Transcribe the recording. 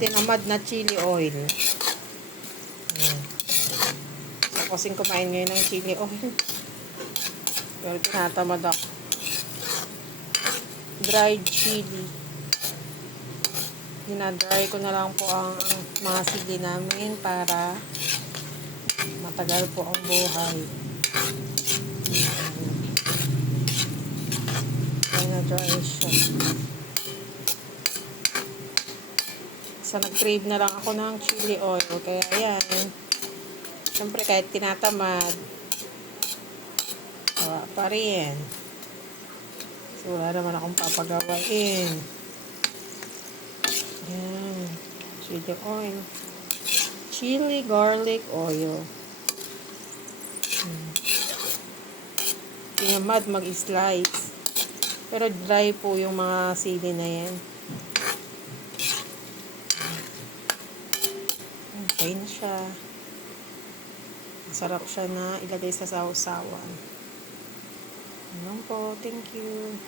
tinamad na chili oil. So, kasing kumain ngayon ng chili oil. Pero tinatamad ako. Dried chili. Dinadry ko na lang po ang mga sili namin para matagal po ang buhay. Ay, na-dry siya. So, nag-crave na lang ako ng chili oil. Kaya, ayan. Siyempre, kahit tinatamad, gawa pa rin. So, wala naman akong papagawain. Ayan. Chili oil. Chili garlic oil. Tinamad mag-slice. Pero dry po yung mga sili na yan. Okay na siya. Masarap siya na ilagay sa sausawan. Ano po, thank you.